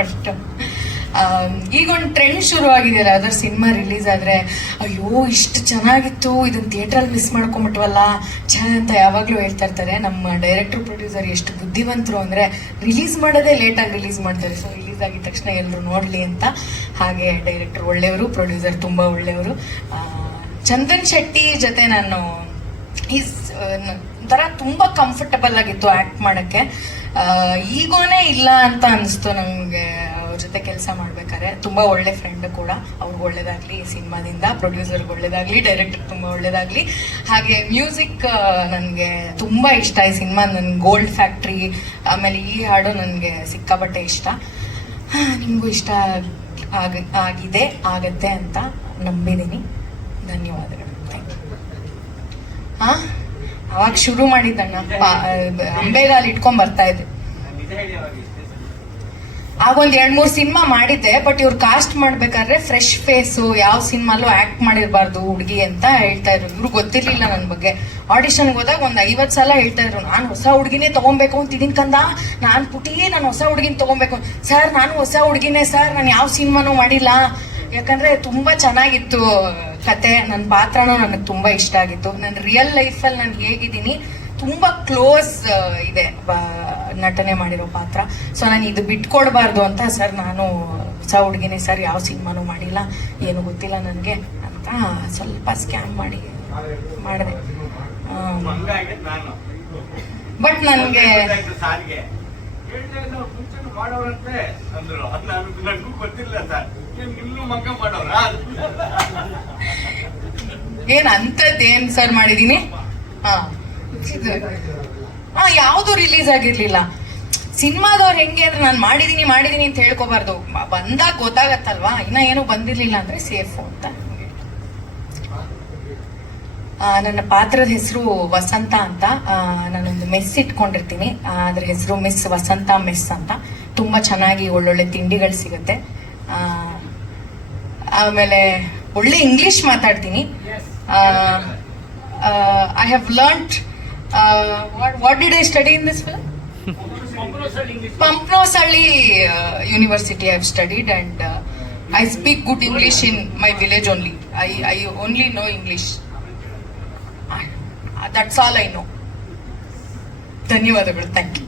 But ಈಗೊಂದು trend ಶುರು ಆಗಿದೆಯಲ್ಲ, ಅದರ ಸಿನಿಮಾ ರಿಲೀಸ್ ಆದ್ರೆ ಅಯ್ಯೋ ಇಷ್ಟು ಚೆನ್ನಾಗಿತ್ತು, ಇದನ್ನ ಥಿಯೇಟ್ರಲ್ಲಿ ಮಿಸ್ ಮಾಡ್ಕೊಂಬಿಟ್ವಲ್ಲ ಅಂತ ಯಾವಾಗಲೂ ಹೇಳ್ತಾ ಇರ್ತಾರೆ. ನಮ್ಮ ಡೈರೆಕ್ಟರ್ ಪ್ರೊಡ್ಯೂಸರ್ ಎಷ್ಟು ಬುದ್ಧಿವಂತರು ಅಂದ್ರೆ ರಿಲೀಸ್ ಮಾಡೋದೇ ಲೇಟಾಗಿ ರಿಲೀಸ್ ಮಾಡ್ತಾರೆ. ಸೊ ರಿಲೀಸ್ ಆಗಿದ ತಕ್ಷಣ ಎಲ್ಲರೂ ನೋಡ್ಲಿ ಅಂತ. ಹಾಗೆ ಡೈರೆಕ್ಟರ್ ಒಳ್ಳೆಯವರು, ಪ್ರೊಡ್ಯೂಸರ್ ತುಂಬಾ ಒಳ್ಳೆಯವರು. ಚಂದನ್ ಶೆಟ್ಟಿ ಜೊತೆ ನಾನು ಒಂಥರ ತುಂಬಾ ಕಂಫರ್ಟಬಲ್ ಆಗಿತ್ತು ಆಕ್ಟ್ ಮಾಡಕ್ಕೆ. ಈಗೋನೇ ಇಲ್ಲ ಅಂತ ಅನಿಸ್ತು ನಮಗೆ ಅವ್ರ ಜೊತೆ ಕೆಲಸ ಮಾಡ್ಬೇಕಾದ್ರೆ. ತುಂಬಾ ಒಳ್ಳೆ ಫ್ರೆಂಡ್ ಕೂಡ. ಅವ್ರಿಗೆ ಒಳ್ಳೇದಾಗ್ಲಿ ಸಿನಿಮಾದಿಂದ, ಪ್ರೊಡ್ಯೂಸರ್ಗೆ ಒಳ್ಳೇದಾಗ್ಲಿ, ಡೈರೆಕ್ಟರ್ ತುಂಬಾ ಒಳ್ಳೇದಾಗ್ಲಿ. ಹಾಗೆ ಮ್ಯೂಸಿಕ್ ನನಗೆ ತುಂಬಾ ಇಷ್ಟ ಈ ಸಿನಿಮಾ. ನನ್ ಗೋಲ್ಡ್ ಫ್ಯಾಕ್ಟ್ರಿ, ಆಮೇಲೆ ಈ ಹಾಡು ನನಗೆ ಸಿಕ್ಕಾಪಟ್ಟೆ ಇಷ್ಟ. ನಿಮಗೂ ಇಷ್ಟ ಆಗಿದೆ, ಆಗತ್ತೆ ಅಂತ ನಂಬಿದ್ದೀನಿ. ಧನ್ಯವಾದಗಳು. Thank you. ಅವಾಗ ಶುರು ಮಾಡಿದ್ದಣ್ಣ, ಅಂಬೆಗಾಲ್ ಇಟ್ಕೊಂಡ್ ಬರ್ತಾ ಇದ್ದೆ. ಆಗೊಂದ್ 2-3 ಸಿನಿಮಾ ಮಾಡಿದ್ದೆ. ಬಟ್ ಇವ್ರು ಕಾಸ್ಟ್ ಮಾಡ್ಬೇಕಾದ್ರೆ ಫ್ರೆಶ್ ಫೇಸು, ಯಾವ ಸಿನಿಮಾಲು ಆಕ್ಟ್ ಮಾಡಿರ್ಬಾರ್ದು ಹುಡುಗಿ ಅಂತ ಹೇಳ್ತಾ ಇದ್ರು. ಇವ್ರು ಗೊತ್ತಿರ್ಲಿಲ್ಲ ನನ್ನ ಬಗ್ಗೆ. ಆಡಿಷನ್ಗೆ ಹೋದಾಗ ಒಂದ್ 50 ಸಲ ಹೇಳ್ತಾ ಇದ್ರು, ನಾನು ಹೊಸ ಹುಡುಗಿನೇ ತಗೊಬೇಕು ಅಂತಿದ್ದೀನಿ ಕಂದ, ನಾನು ಪುಟಿ, ನಾನು ಹೊಸ ಹುಡುಗಿನ ತಗೊಬೇಕು. ಸರ್ ನಾನು ಹೊಸ ಹುಡುಗಿನೇ ಸರ್, ನಾನು ಯಾವ ಸಿನಿಮಾನು ಮಾಡಿಲ್ಲ. ಯಾಕಂದ್ರೆ ತುಂಬಾ ಚೆನ್ನಾಗಿತ್ತು ಕತೆ. ನನ್ನ ಪಾತ್ರನೂ ನನಗೆ ತುಂಬಾ ಇಷ್ಟ ಆಗಿತ್ತು. ನನ್ನ ರಿಯಲ್ ಲೈಫಲ್ಲಿ ನಾನು ಹೇಗಿದ್ದೀನಿ ತುಂಬಾ ಕ್ಲೋಸ್ ಇದೆ ನಟನೆ ಮಾಡಿರೋ ಪಾತ್ರ. ಸೊ ನಾನು ಇದು ಬಿಟ್ಕೊಡ್ಬಾರ್ದು ಅಂತ ಸರ್, ನಾನು ಹೊಸ ಹುಡುಗಿನೇ ಸರ್, ಯಾವ ಸಿನಿಮಾನು ಮಾಡಿಲ್ಲ, ಏನು ಗೊತ್ತಿಲ್ಲ ನನಗೆ ಅಂತ ಸ್ವಲ್ಪ ಸ್ಕ್ಯಾಮ್ ಮಾಡಿದೆ. ಬಟ್ ನನಗೆ ಏನ್ ಅಂತದ್ದೇನ್ ಸರ್ ಮಾಡಿದೀನಿ. ಯಾವ್ದು ರಿಲೀಸ್ ಆಗಿರ್ಲಿಲ್ಲ. ಸಿನಿಮಾದವ್ರು ಹೆಂಗೆ ಅಂದ್ರೆ ನಾನು ಮಾಡಿದೀನಿ ಅಂತ ಹೇಳ್ಕೋಬಾರ್ದು. ಬಂದಾಗ ಗೊತ್ತಾಗತ್ತಲ್ವಾ. ಇನ್ನ ಏನು ಬಂದಿರ್ಲಿಲ್ಲ ಅಂದ್ರೆ ಸೇಫು ಅಂತ. ನನ್ನ ಪಾತ್ರದ ಹೆಸರು ವಸಂತ ಅಂತ. ನಾನೊಂದು ಮೆಸ್ ಇಟ್ಕೊಂಡಿರ್ತೀನಿ, ಅದ್ರ ಹೆಸರು ಮಿಸ್ ವಸಂತ ಮೆಸ್ ಅಂತ. ತುಂಬಾ ಚೆನ್ನಾಗಿ ಒಳ್ಳೊಳ್ಳೆ ತಿಂಡಿಗಳು ಸಿಗುತ್ತೆ. ಆಮೇಲೆ ಒಳ್ಳೆ ಇಂಗ್ಲಿಷ್ ಮಾತಾಡ್ತೀನಿ. I have learned what did I study in this film? Pampnosali University I have studied, and I speak good English in my village only. I only know English. That's all I know. ಧನ್ಯವಾದಗಳು. Thank you.